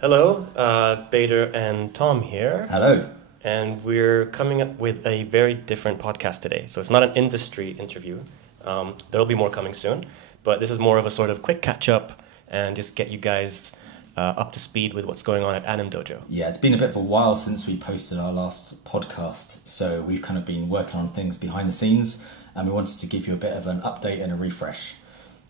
Hello, Bader and Tom here. Hello. And we're coming up with a very different podcast today. So it's not an industry interview. There'll be more coming soon. But this is more of a sort of quick catch-up and just get you guys up to speed with what's going on at AnimDojo. Yeah, it's been a bit of a while since we posted our last podcast. So we've kind of been working on things behind the scenes. And we wanted to give you a bit of an update and a refresh.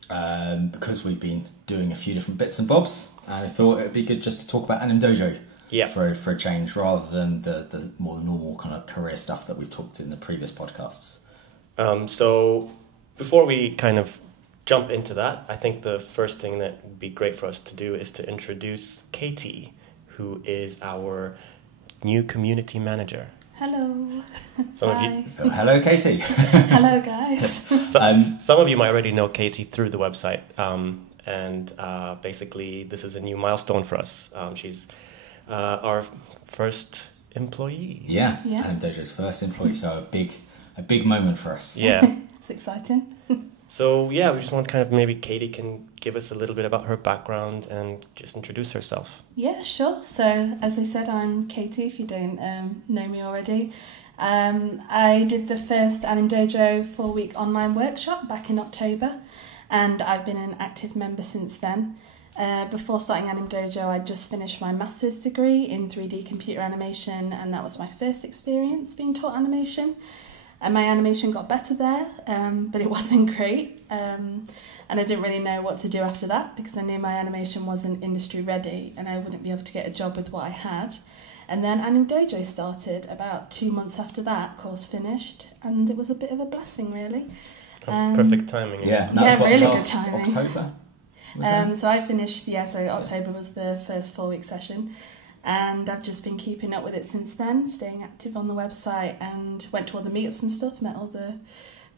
Because we've been doing a few different bits and bobs. And I thought it would be good just to talk about AnimDojo. Yeah. For a change, rather than the more normal kind of career stuff that we've talked in the previous podcasts. So before we kind of jump into that, I think the first thing that would be great for us to do is to introduce Katie, who is our new community manager. Hello. Hello, Katie. Hello, guys. Some of you might already know Katie through the website, and basically this is a new milestone for us. She's our first employee. Yeah, AnimDojo's first employee, so a big moment for us. Yeah. It's exciting. So yeah, we just want kind of maybe Katie can give us a little bit about her background and just introduce herself. Yeah, sure. So as I said, I'm Katie, if you don't know me already. I did the first AnimDojo 4-week online workshop back in October, and I've been an active member since then. Before starting AnimDojo, I just finished my master's degree in 3D computer animation, and that was my first experience being taught animation. And my animation got better there, but it wasn't great. And I didn't really know what to do after that because I knew my animation wasn't industry ready and I wouldn't be able to get a job with what I had. And then AnimDojo started about 2 months after that, course finished, and it was a bit of a blessing, really. Perfect timing. Yeah, really good timing. October? So I finished, so October was the first 4-week session. And I've just been keeping up with it since then, staying active on the website, and went to all the meetups and stuff, met all the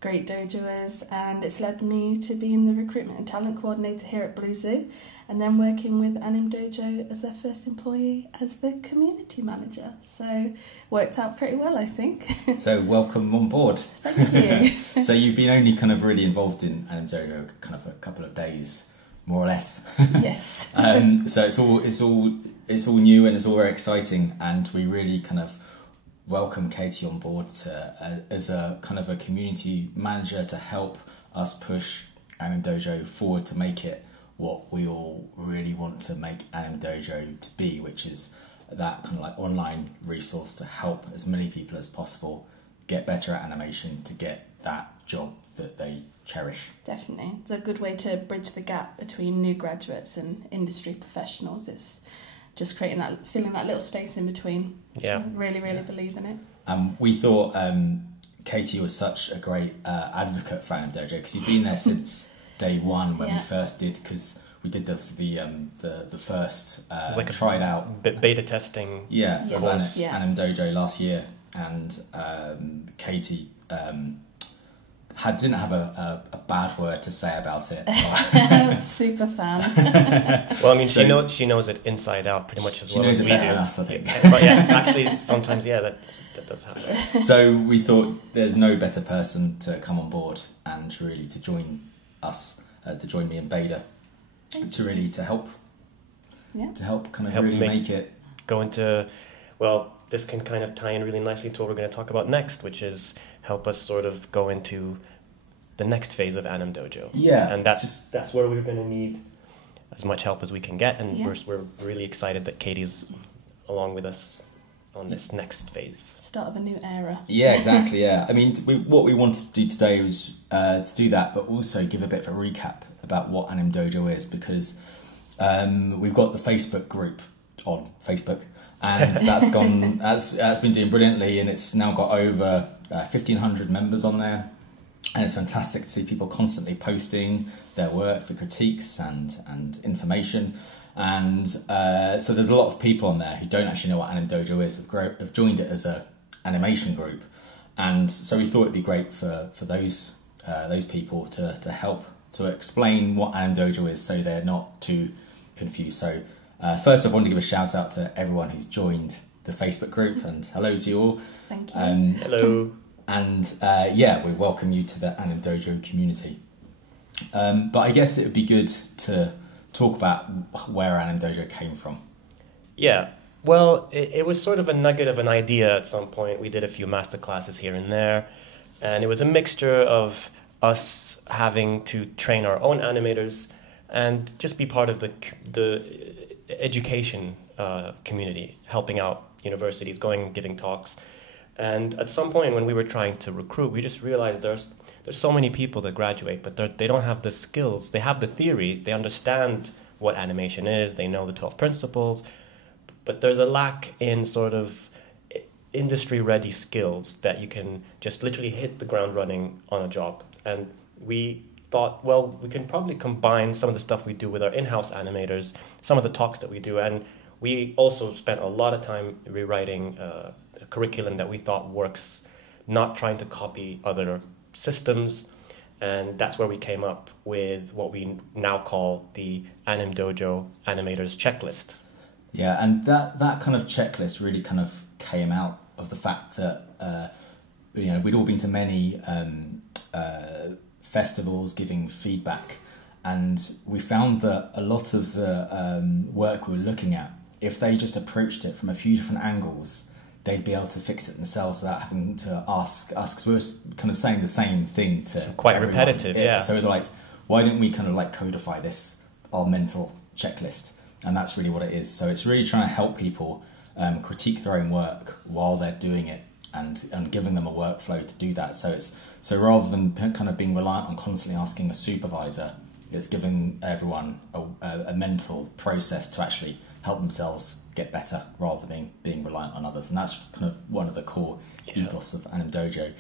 great dojoers, and it's led me to being the recruitment and talent coordinator here at Blue Zoo, and then working with AnimDojo as their first employee as the community manager. So worked out pretty well, I think. So welcome on board. Thank you. So you've been only kind of really involved in AnimDojo kind of a couple of days, more or less. Yes. So it's all new and it's all very exciting, and we really kind of welcome Katie on board as a kind of a community manager to help us push AnimDojo forward to make it what we all really want to make AnimDojo to be, which is that kind of like online resource to help as many people as possible get better at animation, to get that job that they cherish. Definitely. It's a good way to bridge the gap between new graduates and industry professionals. It's just filling that little space in between. Yeah. I really believe in it. We thought Katie was such a great advocate for AnimDojo because you've been there since day one when we first did, because we did the first it was like tried out beta testing. Yeah, course. AnimDojo last year, and Katie didn't have a bad word to say about it. Super fan. Well, I mean, she knows it inside out pretty much as well as we do. She knows it better than us, I think. But yeah, actually, sometimes, that does happen. So we thought there's no better person to come on board and really to join us, to join me and Bader, to help kind of really make it go into. Well, this can kind of tie in really nicely to what we're going to talk about next, which is help us sort of go into the next phase of AnimDojo. Yeah. And that's where we're going to need as much help as we can get, and we're really excited that Katie's along with us on this next phase. Start of a new era. Yeah, exactly, yeah. I mean, what we wanted to do today was to do that, but also give a bit of a recap about what AnimDojo is, because we've got the Facebook group on Facebook, and that's been doing brilliantly, and it's now got over 1,500 members on there, and it's fantastic to see people constantly posting their work for critiques and information, and so there's a lot of people on there who don't actually know what AnimDojo is, have joined it as a animation group, and so we thought it'd be great for those people to help to explain what AnimDojo is, so they're not too confused. So first, I want to give a shout out to everyone who's joined the Facebook group, and hello to you all. Thank you. Hello. And we welcome you to the AnimDojo community. But I guess it would be good to talk about where AnimDojo came from. Yeah. Well, it was sort of a nugget of an idea at some point. We did a few master classes here and there, and it was a mixture of us having to train our own animators and just be part of the education community, helping out universities, giving talks. And at some point when we were trying to recruit, we just realized there's so many people that graduate, but they don't have the skills. They have the theory, they understand what animation is, they know the 12 principles, but there's a lack in sort of industry-ready skills that you can just literally hit the ground running on a job. And we thought, well, we can probably combine some of the stuff we do with our in-house animators, some of the talks that we do, and we also spent a lot of time rewriting a curriculum that we thought works, not trying to copy other systems, and that's where we came up with what we now call the AnimDojo Animators Checklist. Yeah, and that kind of checklist really kind of came out of the fact that we'd all been to many festivals giving feedback, and we found that a lot of the work we were looking at, if they just approached it from a few different angles, they'd be able to fix it themselves without having to ask us, because we were kind of saying the same thing to quite everyone. Repetitive, yeah. So they're like, why don't we kind of like codify this, our mental checklist? And that's really what it is. So it's really trying to help people critique their own work while they're doing it, and giving them a workflow to do that. So rather than kind of being reliant on constantly asking a supervisor, it's giving everyone a mental process to actually help themselves get better rather than being reliant on others. And that's kind of one of the core ethos of AnimDojo.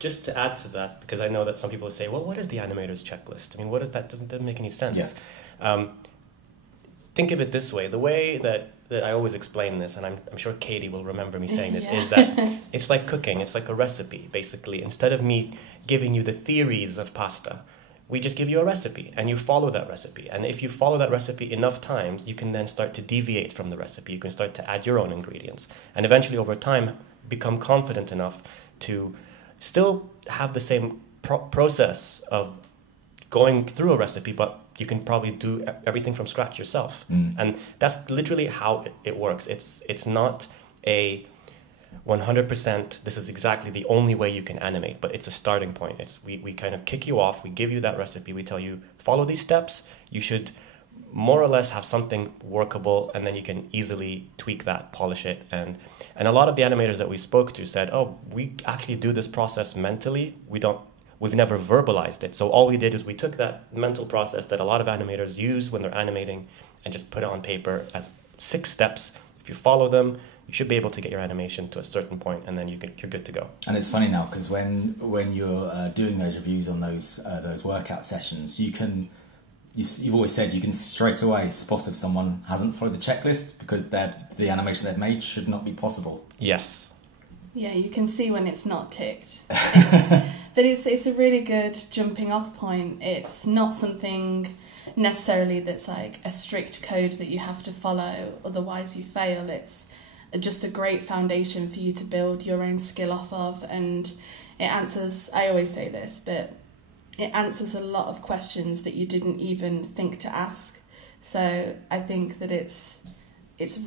Just to add to that, because I know that some people say, well, what is the animator's checklist? I mean, what is that? Doesn't make any sense. Yeah. Think of it this way. The way that I always explain this, and I'm sure Katie will remember me saying this, is that it's like cooking. It's like a recipe, basically. Instead of me giving you the theories of pasta, we just give you a recipe, and you follow that recipe. And if you follow that recipe enough times, you can then start to deviate from the recipe. You can start to add your own ingredients. And eventually, over time, become confident enough to still have the same process of going through a recipe, but you can probably do everything from scratch yourself. And that's literally how it works. It's not a 100%, this is exactly the only way you can animate, but it's a starting point. We kind of kick you off, we give you that recipe, we tell you, follow these steps, you should more or less have something workable, and then you can easily tweak that, polish it. And a lot of the animators that we spoke to said, oh, we actually do this process mentally, we've never verbalized it. So all we did is we took that mental process that a lot of animators use when they're animating and just put it on paper as 6 steps. If you follow them, you should be able to get your animation to a certain point, and then you're good to go. And it's funny now, because when you're doing those reviews on those workout sessions, you've always said you can straight away spot if someone hasn't followed the checklist, because the animation they've made should not be possible. Yes. Yeah, you can see when it's not ticked. But it's a really good jumping off point. It's not something necessarily that's like a strict code that you have to follow, otherwise you fail. It's just a great foundation for you to build your own skill off of, and it answers, I always say this, but it answers a lot of questions that you didn't even think to ask. So I think that it's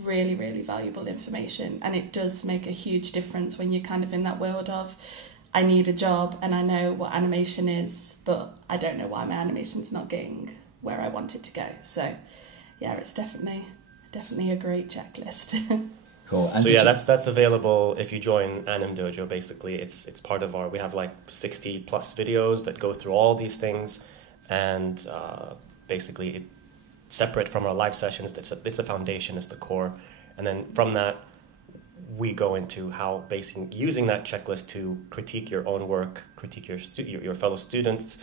really, really valuable information, and it does make a huge difference when you're kind of in that world of, I need a job and I know what animation is, but I don't know why my animation's not getting where I want it to go. So yeah, it's definitely a great checklist. Cool. And so yeah, that's available if you join AnimDojo. Basically, it's part of we have like 60 plus videos that go through all these things, and basically it's separate from our live sessions. It's a foundation, it's the core, and then from that we go into how using that checklist to critique your own work, critique your fellow students.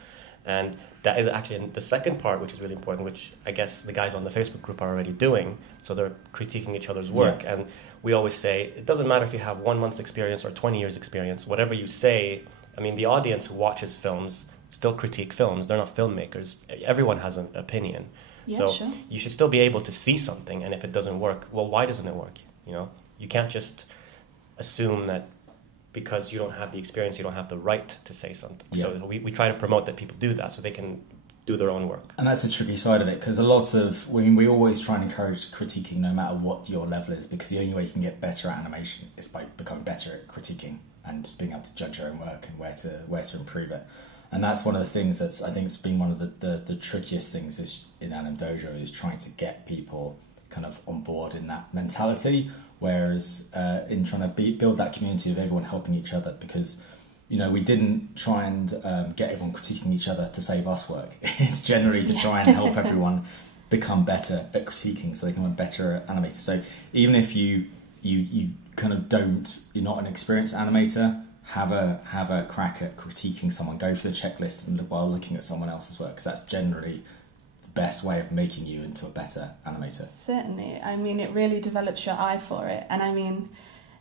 And that is actually the second part, which is really important, which I guess the guys on the Facebook group are already doing. So they're critiquing each other's work. Yeah. And we always say, it doesn't matter if you have 1 month's experience or 20 years experience, whatever you say, I mean, the audience who watches films still critique films. They're not filmmakers. Everyone has an opinion. Yeah, so sure. You should still be able to see something. And if it doesn't work, well, why doesn't it work? You know, you can't just assume that because you don't have the experience, you don't have the right to say something. Yeah. So we try to promote that people do that, so they can do their own work. And that's a tricky side of it, because we always try and encourage critiquing no matter what your level is, because the only way you can get better at animation is by becoming better at critiquing and being able to judge your own work and where to improve it. And that's one of the things that's, I think it's been one of the trickiest things is in AnimDojo, is trying to get people kind of on board in that mentality, whereas in trying to build that community of everyone helping each other, because we didn't try and get everyone critiquing each other to save us work. It's generally to try and help everyone become better at critiquing, so they can become better animators. So even if you kind of you're not an experienced animator, have a crack at critiquing someone. Go for the checklist and while looking at someone else's work, because that's generally the best way of making you into a better animator. Certainly. I mean, it really develops your eye for it. And I mean,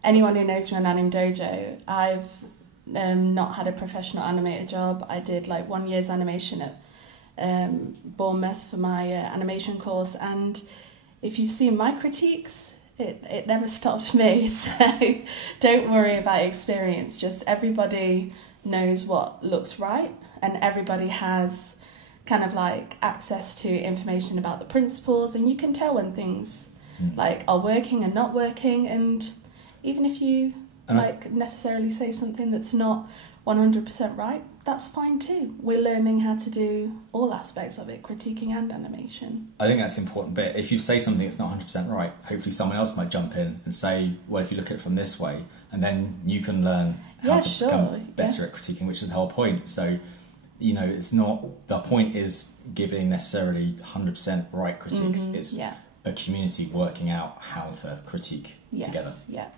anyone who knows me on AnimDojo, I've not had a professional animator job. I did like 1 year's animation at Bournemouth for my animation course, and if you've seen my critiques, it never stopped me. So don't worry about experience, just everybody knows what looks right, and everybody has kind of like access to information about the principles, and you can tell when things like are working and not working. And even if you necessarily say something that's not 100% right, that's fine too. We're learning how to do all aspects of it, critiquing and animation. I think that's the important bit. If you say something that's not 100% right, hopefully someone else might jump in and say, well, if you look at it from this way, and then you can learn how to become better at critiquing, which is the whole point. So, it's not, the point is giving necessarily 100% right critiques. It's a community working out how to critique together. Yeah.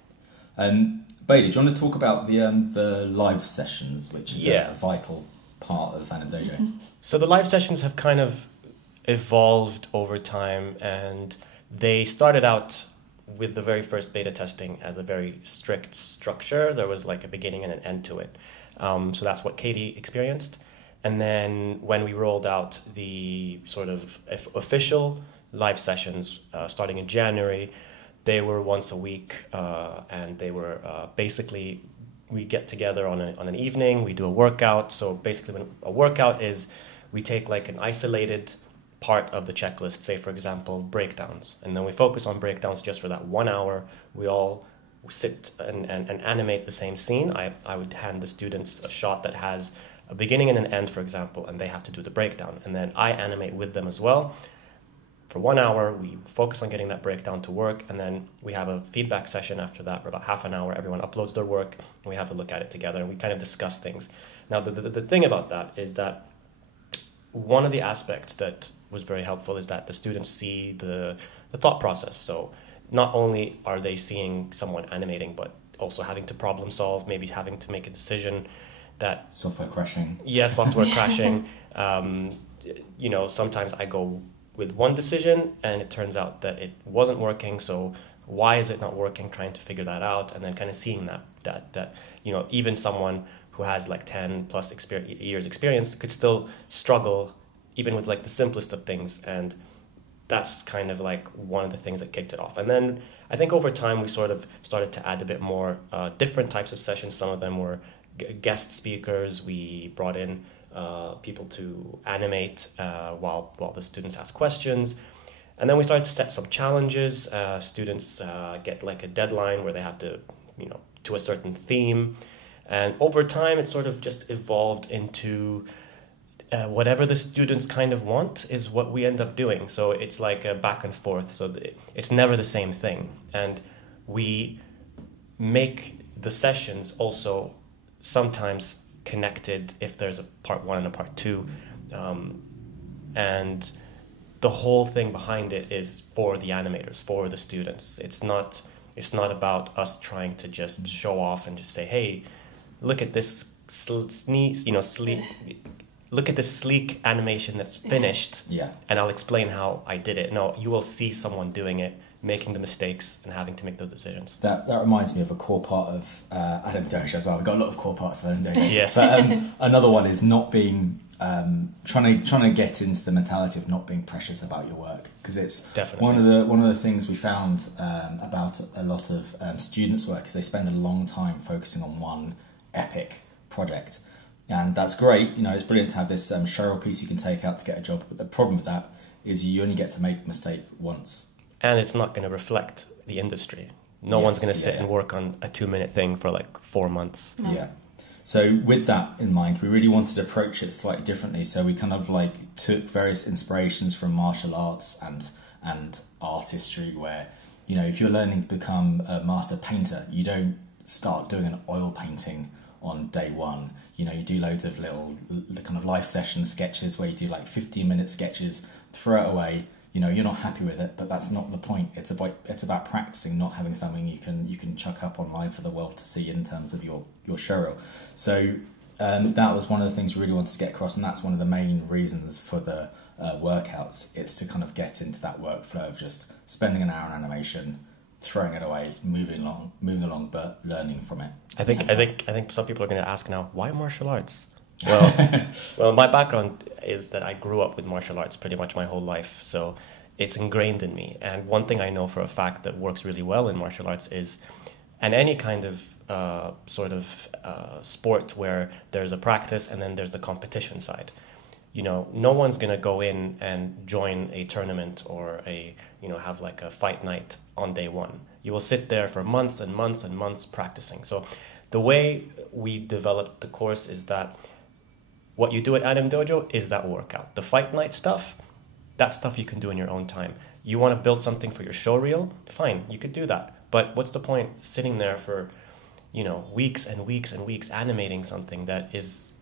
Bailey, do you want to talk about the live sessions, which is a vital part of AnimDojo? So the live sessions have kind of evolved over time, and they started out with the very first beta testing as a very strict structure. There was like a beginning and an end to it. So that's what Katie experienced. And then when we rolled out the sort of official live sessions starting in January, they were once a week, and they were basically, we get together on an evening, we do a workout. So basically when a workout is, we take like an isolated part of the checklist, say for example, breakdowns. And then we focus on breakdowns just for that 1 hour. We all sit and animate the same scene. I would hand the students a shot that has a beginning and an end, for example, and they have to do the breakdown. And then I animate with them as well. For 1 hour, we focus on getting that breakdown to work, and then we have a feedback session after that for about half an hour. Everyone uploads their work, and we have a look at it together, and we kind of discuss things. Now, the thing about that is that one of the aspects that was very helpful is that the students see the thought process. So not only are they seeing someone animating, but also having to problem solve, maybe having to make a decision that... Software crashing. Yeah, software crashing. Sometimes I go with one decision and it turns out that it wasn't working, so why is it not working, trying to figure that out, and then kind of seeing that even someone who has like 10 plus years experience could still struggle even with like the simplest of things. And that's kind of like one of the things that kicked it off. And then I think over time we sort of started to add a bit more different types of sessions. Some of them were guest speakers. We brought in people to animate while the students ask questions. And then we started to set some challenges. Students get like a deadline where they have to, to a certain theme. And over time, it sort of just evolved into whatever the students kind of want is what we end up doing. So it's like a back and forth. So it's never the same thing. And we make the sessions also sometimes connected if there's a part 1 and a part 2. And the whole thing behind it is for the animators, for the students. It's not about us trying to just show off and just say, hey, look at this look at this sleek animation that's finished, and I'll explain how I did it. No, you will see someone doing it, making the mistakes, and having to make those decisions. That reminds me of a core part of AnimDojo as well. We've got a lot of core parts of AnimDojo. Yes. But another one is not being trying to get into the mentality of not being precious about your work, because it's definitely one of the things we found about a lot of students' work is they spend a long time focusing on one epic project. And that's great. You know, it's brilliant to have this showreel piece you can take out to get a job. But the problem with that is you only get to make the mistake once. And it's not going to reflect the industry. No one's going to sit and work on a 2-minute thing for like 4 months. No. Yeah. So with that in mind, we really wanted to approach it slightly differently. So we kind of like took various inspirations from martial arts and artistry, where, you know, if you're learning to become a master painter, you don't start doing an oil painting on day one. You know, you do loads of little kind of live session sketches where you do like 15-minute sketches, throw it away. You know, you're not happy with it, but that's not the point. It's about practicing, not having something you can chuck up online for the world to see in terms of your showreel. So that was one of the things we really wanted to get across, and that's one of the main reasons for the workouts. It's to kind of get into that workflow of just spending an hour on animation, throwing it away, moving along, but learning from it. I think some people are going to ask now, why martial arts? Well, my background is that I grew up with martial arts pretty much my whole life, so it's ingrained in me. And one thing I know for a fact that works really well in martial arts is, and any kind of sport where there's a practice and then there's the competition side. You know, no one's going to go in and join a tournament or have like a fight night on day one. You will sit there for months and months and months practicing. So the way we developed the course is that what you do at AnimDojo is that workout. The fight night stuff, that stuff you can do in your own time. You want to build something for your showreel? Fine, you could do that. But what's the point sitting there for, weeks and weeks and weeks animating something that is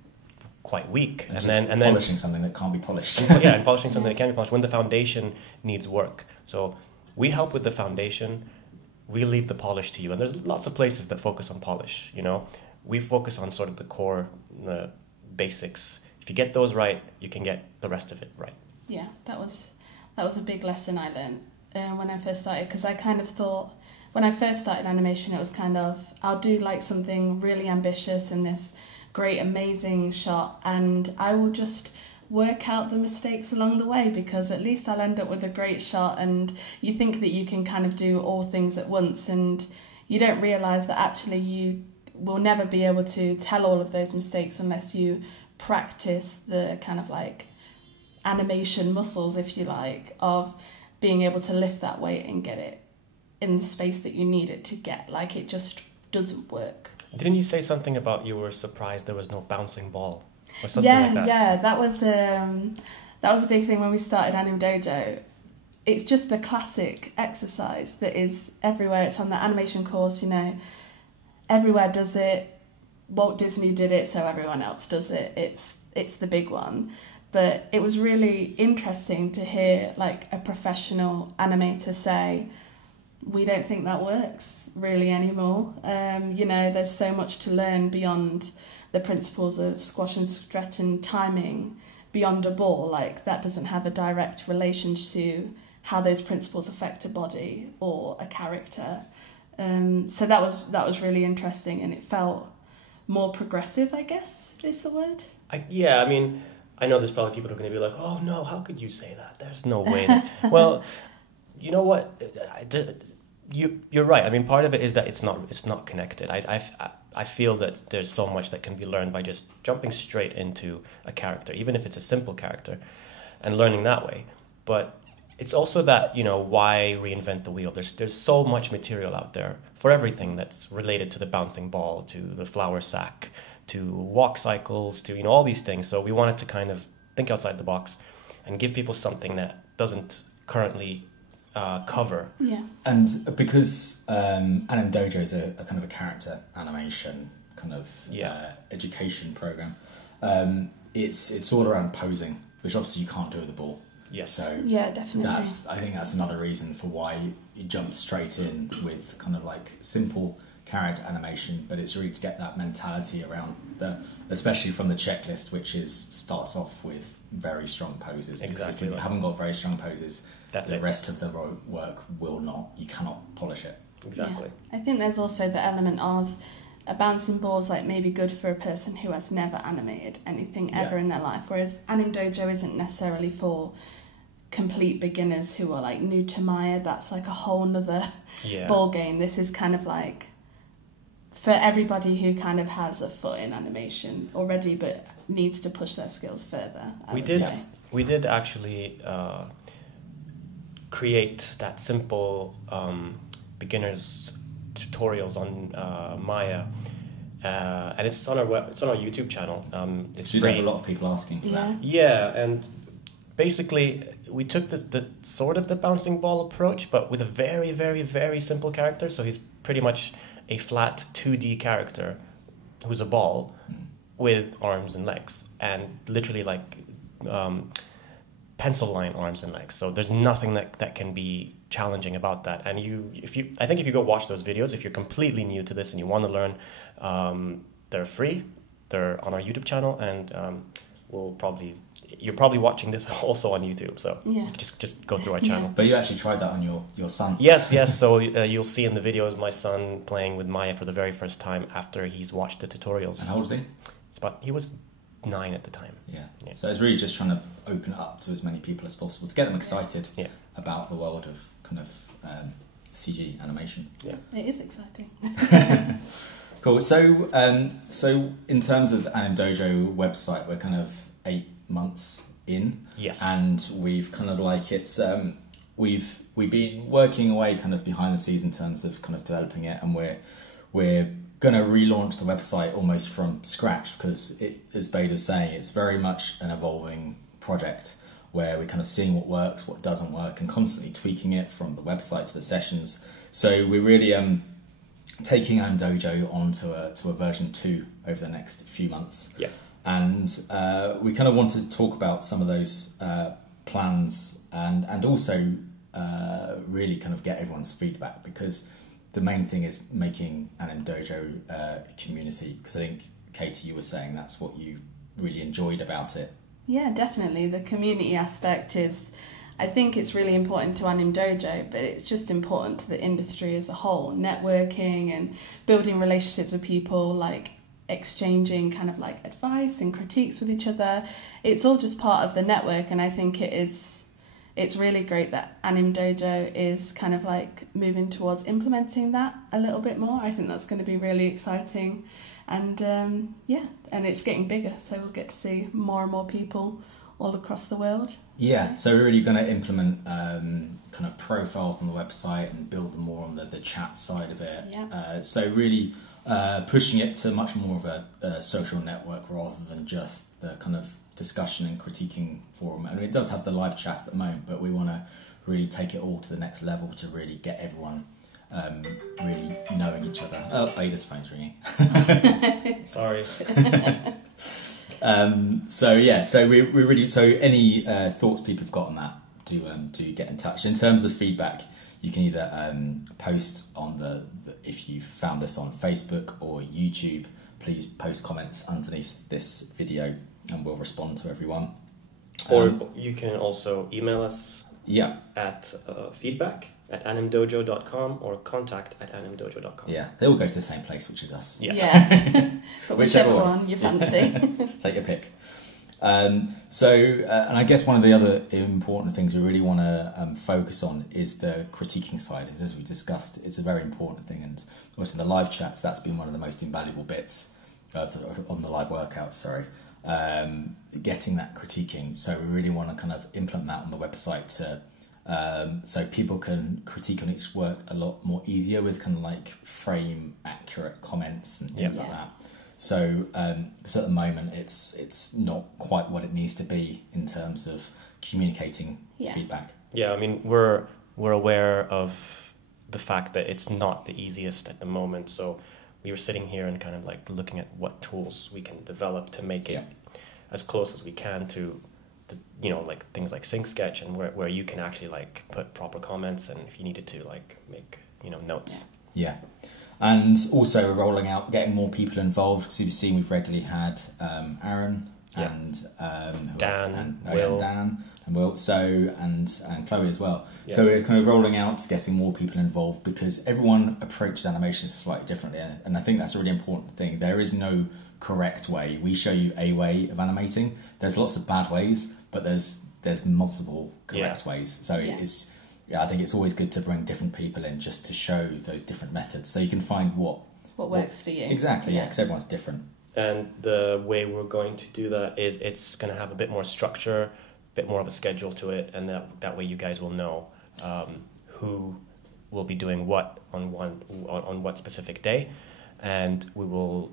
quite weak, and then polishing something that can't be polished. And polishing something that can't be polished when the foundation needs work. So we help with the foundation. We leave the polish to you, and there's lots of places that focus on polish. We focus on sort of the core, the basics. If you get those right, you can get the rest of it right. Yeah, that was a big lesson I learned when I first started, because I kind of thought, when I first started animation, it was kind of, I'll do like something really ambitious in this great, amazing shot, and I will just work out the mistakes along the way, because at least I'll end up with a great shot. And you think that you can kind of do all things at once, and you don't realise that actually you will never be able to tell all of those mistakes unless you practice the kind of like animation muscles, if you like, of being able to lift that weight and get it in the space that you need it to get. Like, it just doesn't work. Didn't you say something about you were surprised there was no bouncing ball or something like that? Yeah, that was a big thing when we started AnimDojo. It's just the classic exercise that is everywhere. It's on the animation course, everywhere does it. Walt Disney did it, so everyone else does it. It's the big one. But it was really interesting to hear like a professional animator say, we don't think that works really anymore. There's so much to learn beyond the principles of squash and stretch and timing, beyond a ball. Like, that doesn't have a direct relation to how those principles affect a body or a character. So that was really interesting, and it felt more progressive, I guess, is the word. I know there's probably people who are going to be like, oh no, how could you say that? There's no way. Well, you know what? You're right. Part of it is that it's not connected. I feel that there's so much that can be learned by just jumping straight into a character, even if it's a simple character, and learning that way. But it's also that, why reinvent the wheel? There's so much material out there for everything that's related to the bouncing ball, to the flour sack, to walk cycles, to all these things. So we wanted to kind of think outside the box and give people something that doesn't currently cover. Yeah. And because AnimDojo is a kind of a character animation kind of education program, it's all around posing, which obviously you can't do with the ball. Yes. So yeah, definitely. I think that's another reason for why you jump straight in with kind of like simple character animation, but it's really to get that mentality around especially from the checklist, which starts off with very strong poses. Because if you haven't got very strong poses, the rest of the work you cannot polish it. Exactly. Yeah. I think there's also the element of a bouncing ball's like maybe good for a person who has never animated anything ever in their life, whereas AnimDojo isn't necessarily for complete beginners who are like new to Maya. That's like a whole nother ball game. This is kind of like for everybody who kind of has a foot in animation already but needs to push their skills further. We did actually create that simple beginners tutorials on Maya, and it's on our YouTube channel. It's So you free. have a lot of people asking for that. Yeah, and basically we took the sort of the bouncing ball approach, but with a very, very, very simple character. So he's pretty much a flat 2D character who's a ball with arms and legs, and literally like pencil line arms and legs. So there's nothing that can be challenging about that. And I think if you go watch those videos, if you're completely new to this and you want to learn, they're free. They're on our YouTube channel, and you're probably watching this also on YouTube. So just go through our channel. But you actually tried that on your son. Yes. So you'll see in the videos my son playing with Maya for the very first time after he's watched the tutorials. And how old is he? He was 9 at the time. Yeah. So it's really just trying to open it up to as many people as possible to get them excited about the world of kind of CG animation. Yeah, it is exciting. Cool. So in terms of the AnimDojo website, we're kind of 8 months in. Yes. And we've kind of like we've been working away kind of behind the scenes in terms of kind of developing it, and we're going to relaunch the website almost from scratch, because as Bada's saying, it's very much an evolving project where we're kind of seeing what works, what doesn't work, and constantly tweaking it from the website to the sessions. So we're really taking AnimDojo onto a version 2 over the next few months. Yeah. And we kind of wanted to talk about some of those plans and also really kind of get everyone's feedback, because the main thing is making AnimDojo a community, because I think, Katie, you were saying that's what you really enjoyed about it. Yeah, definitely. The community aspect is, I think it's really important to AnimDojo, but it's just important to the industry as a whole. Networking and building relationships with people, like exchanging kind of like advice and critiques with each other. It's all just part of the network, and I think it's really great that AnimDojo is kind of like moving towards implementing that a little bit more. I think that's going to be really exciting. And and it's getting bigger, so we'll get to see more and more people all across the world. Yeah, so we're really going to implement kind of profiles on the website and build them more on the chat side of it. Yeah. So really pushing it to much more of a social network rather than just the kind of discussion and critiquing forum. I mean, it does have the live chat at the moment, but we want to really take it all to the next level to really get everyone really knowing each other. Oh, Bada's phone's ringing. Sorry. So we really, so any thoughts people have got on that, do get in touch. In terms of feedback, you can either post on the if you found this on Facebook or YouTube, please post comments underneath this video and we'll respond to everyone. Or you can also email us at feedback@animdojo.com or contact@animdojo.com. Yeah, they all go to the same place, which is us. Yes. Yeah, but whichever one you fancy. Take a pick. And I guess one of the other important things we really want to focus on is the critiquing side. As we discussed, it's a very important thing, and also in the live chats, that's been one of the most invaluable bits on the live workouts. Getting that critiquing. So we really want to kind of implement that on the website to so people can critique on each work a lot more easier with kind of like frame accurate comments and things like that. So at the moment it's not quite what it needs to be in terms of communicating feedback. Yeah, I mean we're aware of the fact that it's not the easiest at the moment. So we were sitting here and kind of like looking at what tools we can develop to make it as close as we can to the, like things like Sync Sketch, and where you can actually like put proper comments, and if you needed to like make notes. Yeah. And also we're rolling out, getting more people involved. So you've seen we've regularly had Aaron and Dan, Will. Dan and Will, and Chloe as well. Yeah. So we're kind of rolling out, getting more people involved, because everyone approaches animation slightly differently, and I think that's a really important thing. There is no correct way. We show you a way of animating. There's lots of bad ways, but there's multiple correct ways. So I think it's always good to bring different people in just to show those different methods, so you can find what what works for you. Exactly, yeah, because everyone's different. And the way we're going to do that is it's going to have a bit more structure, a bit more of a schedule to it, and that way you guys will know who will be doing what on what specific day, and we will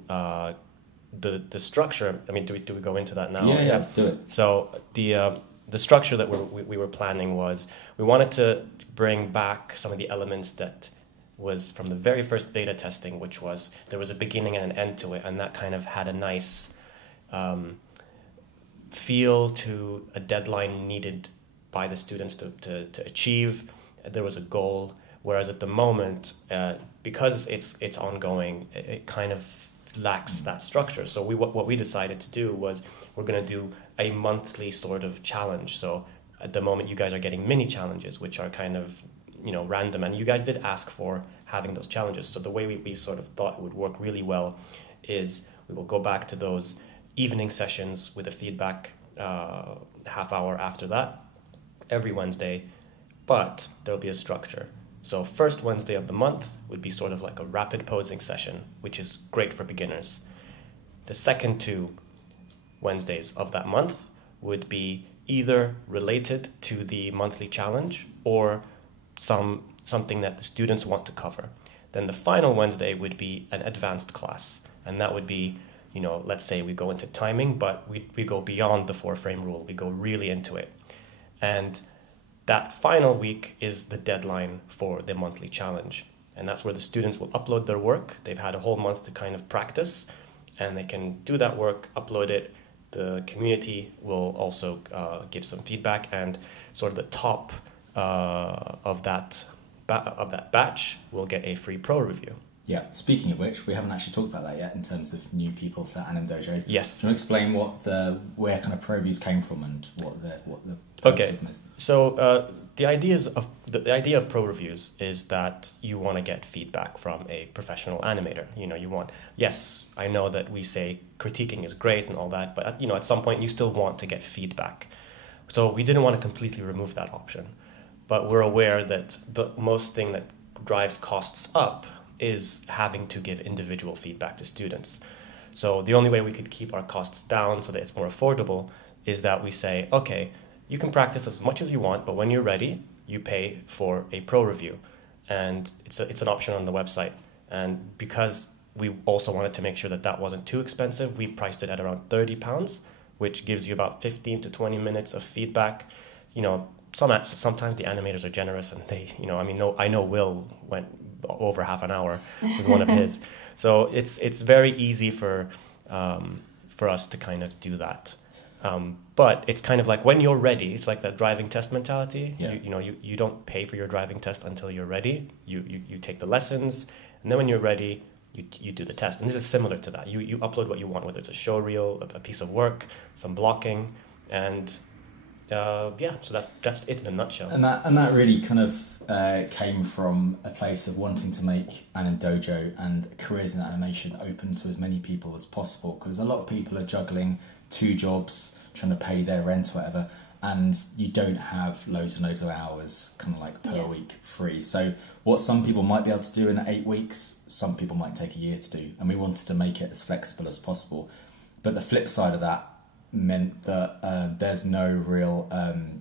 the structure. I mean, do we go into that now? Yeah, let's do it. So the structure that we were planning was we wanted to bring back some of the elements that was from the very first beta testing, which was there was a beginning and an end to it, and that kind of had a nice feel to a deadline needed by the students to achieve. There was a goal, whereas at the moment, because it's ongoing, it kind of lacks that structure. So what we decided to do was we're going to do a monthly sort of challenge. So at the moment, you guys are getting mini challenges, which are kind of random, and you guys did ask for having those challenges. So the way we sort of thought it would work really well is we will go back to those evening sessions with a feedback half hour after that every Wednesday, but there'll be a structure. So first Wednesday of the month would be sort of like a rapid posing session, which is great for beginners. The second 2 Wednesdays of that month would be either related to the monthly challenge or something that the students want to cover. Then the final Wednesday would be an advanced class, and that would be, let's say we go into timing, but we go beyond the 4-frame rule. We go really into it. And that final week is the deadline for the monthly challenge. And that's where the students will upload their work. They've had a whole month to kind of practice, and they can do that work, upload it. The community will also give some feedback, and sort of the top of that batch will get a free pro review. Yeah, speaking of which, we haven't actually talked about that yet in terms of new people to AnimDojo. Yes. Can you explain where kind of pro reviews came from and what the Okay, of them is? So the idea of pro reviews is that you want to get feedback from a professional animator. You want, yes, I know that we say critiquing is great and all that, but at some point you still want to get feedback. So we didn't want to completely remove that option, but we're aware that the most thing that drives costs up is having to give individual feedback to students. So the only way we could keep our costs down so that it's more affordable is that we say, okay, you can practice as much as you want, but when you're ready, you pay for a pro review. And it's an option on the website. And because we also wanted to make sure that wasn't too expensive, we priced it at around £30, which gives you about 15 to 20 minutes of feedback. Sometimes the animators are generous, and they, I know Will went over half an hour with one of his. So it's very easy for us to kind of do that. But it's kind of like when you're ready, it's like that driving test mentality. Yeah. You don't pay for your driving test until you're ready. You take the lessons, and then when you're ready, you do the test. And this is similar to that. You upload what you want, whether it's a show reel, a piece of work, some blocking, and so that's it in a nutshell. And that really kind of came from a place of wanting to make AnimDojo and careers in animation open to as many people as possible, because a lot of people are juggling 2 jobs, trying to pay their rent or whatever, and you don't have loads and loads of hours kind of like per week free. So what some people might be able to do in 8 weeks, some people might take a year to do, and we wanted to make it as flexible as possible. But the flip side of that meant that there's no real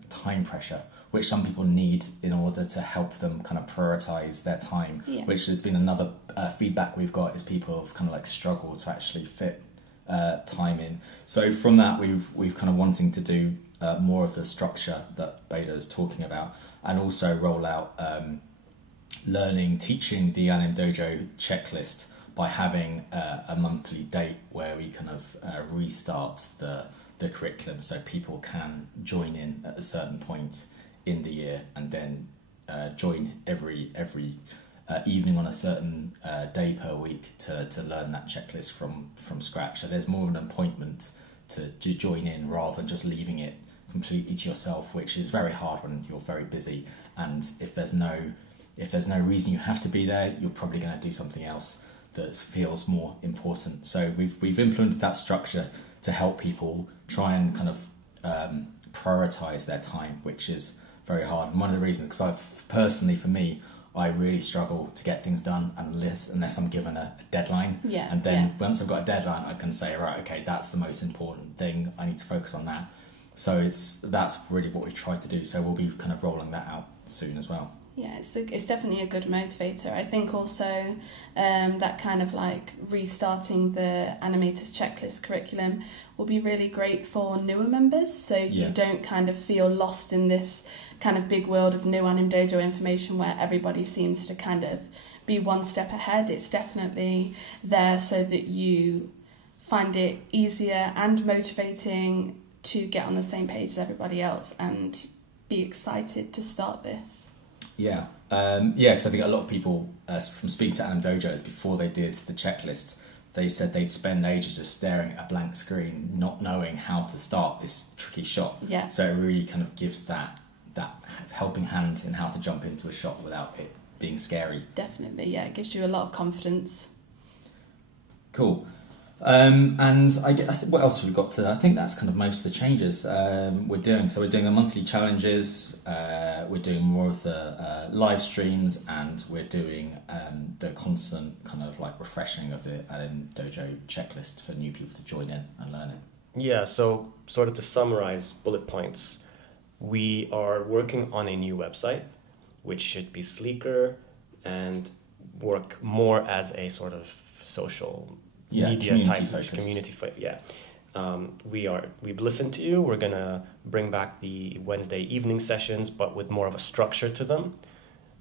time pressure, which some people need in order to help them kind of prioritise their time, which has been another feedback we've got, is people have kind of like struggled to actually fit time in. So from that, we've kind of wanting to do more of the structure that Beta is talking about, and also roll out teaching the AnimDojo checklist by having a monthly date where we kind of restart the curriculum, so people can join in at a certain point in the year and then join every evening on a certain day per week to learn that checklist from scratch. So there's more of an appointment to join in rather than just leaving it completely to yourself, which is very hard when you're very busy, and if there's no reason you have to be there, you're probably going to do something else that feels more important. So we've implemented that structure to help people try and kind of prioritise their time, which is very hard. And one of the reasons, because for me, I really struggle to get things done unless I'm given a deadline. Yeah, and then once I've got a deadline, I can say, right, okay, that's the most important thing. I need to focus on that. So that's really what we've tried to do. So we'll be kind of rolling that out soon as well. Yeah, it's definitely a good motivator. I think also that kind of like restarting the Animators Checklist curriculum will be really great for newer members, so you don't kind of feel lost in this kind of big world of new AnimDojo information where everybody seems to kind of be one step ahead. It's definitely there so that you find it easier and motivating to get on the same page as everybody else and be excited to start this. Yeah, because I think a lot of people, from speaking to AnimDojos before they did the checklist, they said they'd spend ages just staring at a blank screen, not knowing how to start this tricky shot. Yeah. So it really kind of gives that helping hand in how to jump into a shot without it being scary. Definitely, yeah, it gives you a lot of confidence. Cool. And I think what else have we got to? I think that's kind of most of the changes we're doing. So we're doing the monthly challenges, we're doing more of the live streams, and we're doing the constant kind of like refreshing of the AnimDojo checklist for new people to join in and learn it. Yeah, so sort of to summarize bullet points, we are working on a new website, which should be sleeker and work more as a sort of social media type community. We've listened to you. We're gonna bring back the Wednesday evening sessions, but with more of a structure to them,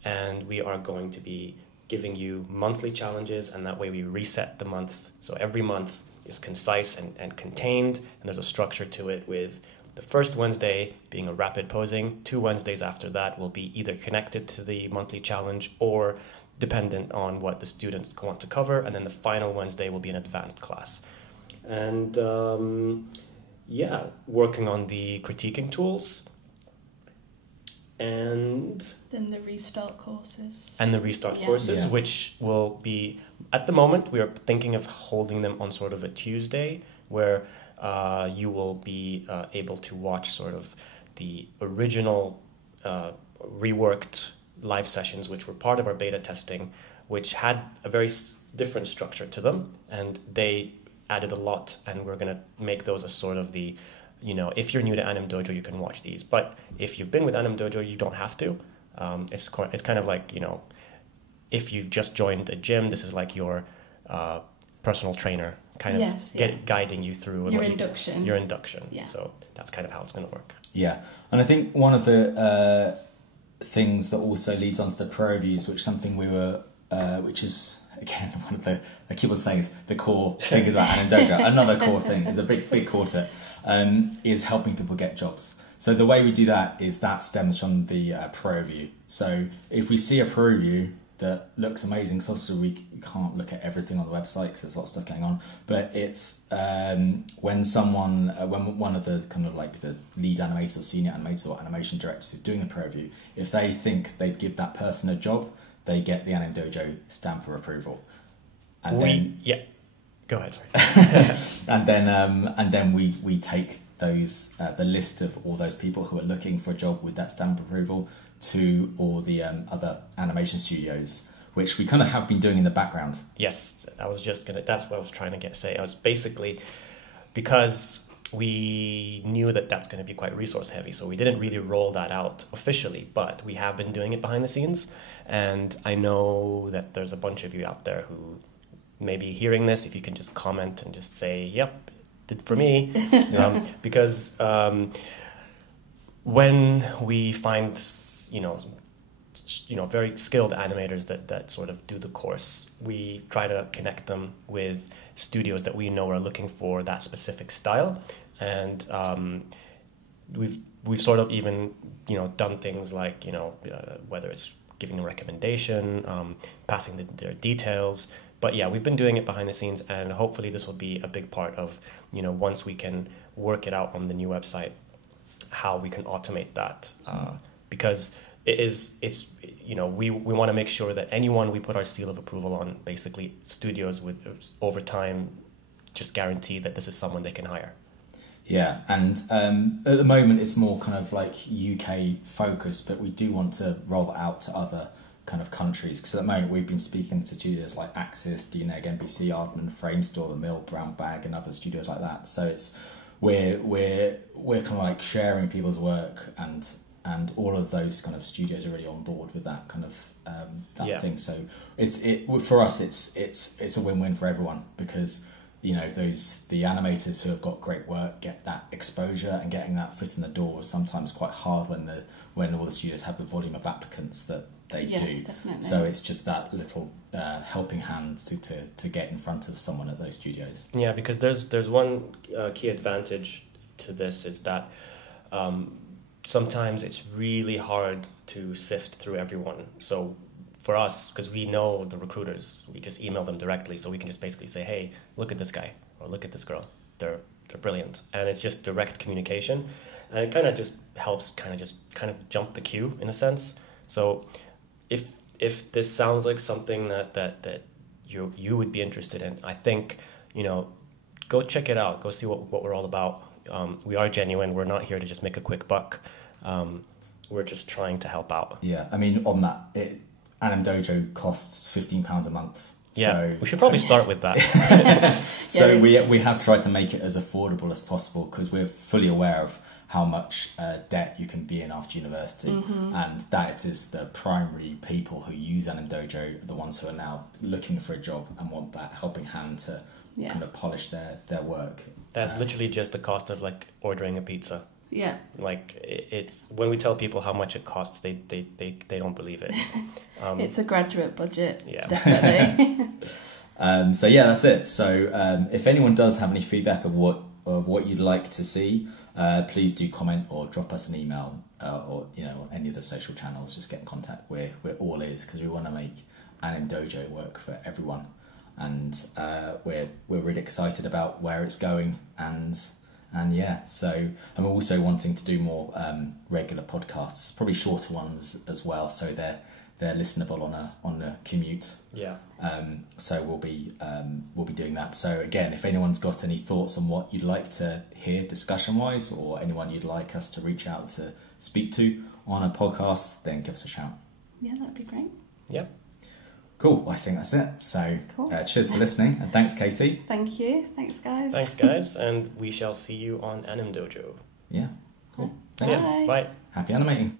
and we are going to be giving you monthly challenges, and that way we reset the month. So every month is concise and contained, and there's a structure to it, with the first Wednesday being a rapid posing. 2 Wednesdays after that will be either connected to the monthly challenge or dependent on what the students want to cover, and then the final Wednesday will be an advanced class. And working on the critiquing tools, and then the restart courses. Courses, which will be, at the moment, we are thinking of holding them on sort of a Tuesday, where you will be able to watch sort of the original reworked live sessions, which were part of our beta testing, which had a very different structure to them, and they added a lot, and we're going to make those a sort of the, if you're new to AnimDojo, you can watch these, but if you've been with AnimDojo, you don't have to. It's kind of like, if you've just joined a gym, this is like your personal trainer kind of guiding you through your induction. Your induction. Yeah. So that's kind of how it's going to work. Yeah, and I think one of the things that also leads on to the pro reviews, which is again one of the, I keep on saying, is the core thing about AnimDojo. Another core thing is a big core to it, is helping people get jobs. So the way we do that is that stems from the pro review. So if we see a pro review that looks amazing, so obviously we can't look at everything on the website because there's a lot of stuff going on, but it's when one of the kind of like the lead animator or senior animator or animation directors who's doing the pro review, if they think they'd give that person a job, they get the AnimDojo stamp of approval. And go ahead, sorry. and then we take those the list of all those people who are looking for a job with that stamp of approval to all the other animation studios, which we kind of have been doing in the background. Yes, that's what I was trying to say. I was basically, because we knew that that's going to be quite resource heavy, so we didn't really roll that out officially, but we have been doing it behind the scenes, and I know that there's a bunch of you out there who may be hearing this. If you can just comment and just say, yep, did for me, because when we find very skilled animators that sort of do the course, we try to connect them with studios that we know are looking for that specific style, and we've sort of even done things like whether it's giving a recommendation, passing their details. But yeah, we've been doing it behind the scenes, and hopefully this will be a big part of, once we can work it out on the new website, how we can automate that, because we want to make sure that anyone we put our seal of approval on, basically studios with over time, just guarantee that this is someone they can hire. Yeah, and at the moment it's more kind of like UK focused, but we do want to roll it out to other kind of countries, because at the moment we've been speaking to studios like Axis, DNEG, NBC, Aardman, Framestore, The Mill, Brown Bag, and other studios like that. So it's we're kind of like sharing people's work, and all of those kind of studios are really on board with that kind of thing. So for us it's a win-win for everyone, because the animators who have got great work get that exposure, and getting that foot in the door is sometimes quite hard when all the studios have the volume of applicants that they do. Definitely. So it's just that little helping hand to get in front of someone at those studios. Yeah, because there's one key advantage to this, is that sometimes it's really hard to sift through everyone. So for us, because we know the recruiters, we just email them directly, so we can just basically say, hey, look at this guy or look at this girl, they're brilliant, and it's just direct communication, and it kind of just helps kind of jump the queue in a sense. So if this sounds like something that you would be interested in, I think go check it out, go see what we're all about. We are genuine. We're not here to just make a quick buck. We're just trying to help out. Yeah, I mean, on that, AnimDojo costs £15 a month. Yeah, so, we should probably start with that. So we have tried to make it as affordable as possible, because we're fully aware of how much debt you can be in after university, and that is the primary people who use AnimDojo, the ones who are now looking for a job and want that helping hand to kind of polish their work. That's literally just the cost of like ordering a pizza. Yeah. Like it's when we tell people how much it costs, they don't believe it. It's a graduate budget. Yeah. Definitely. So yeah, that's it. So if anyone does have any feedback of what you'd like to see, please do comment or drop us an email, or any of the social channels. Just get in contact. We're all ears, because we want to make AnimDojo work for everyone, and we're really excited about where it's going, and yeah. So I'm also wanting to do more regular podcasts, probably shorter ones as well, so they're listenable on a commute. Yeah. So we'll be doing that. So again, if anyone's got any thoughts on what you'd like to hear discussion wise, or anyone you'd like us to reach out to speak to on a podcast, then give us a shout. Yeah, that'd be great. Yeah. Cool. I think that's it. So cool. Cheers for listening, and thanks, Katie. Thank you. Thanks, guys. Thanks, guys, and we shall see you on AnimDojo. Yeah. Cool. Bye. Yeah. Bye. Happy animating.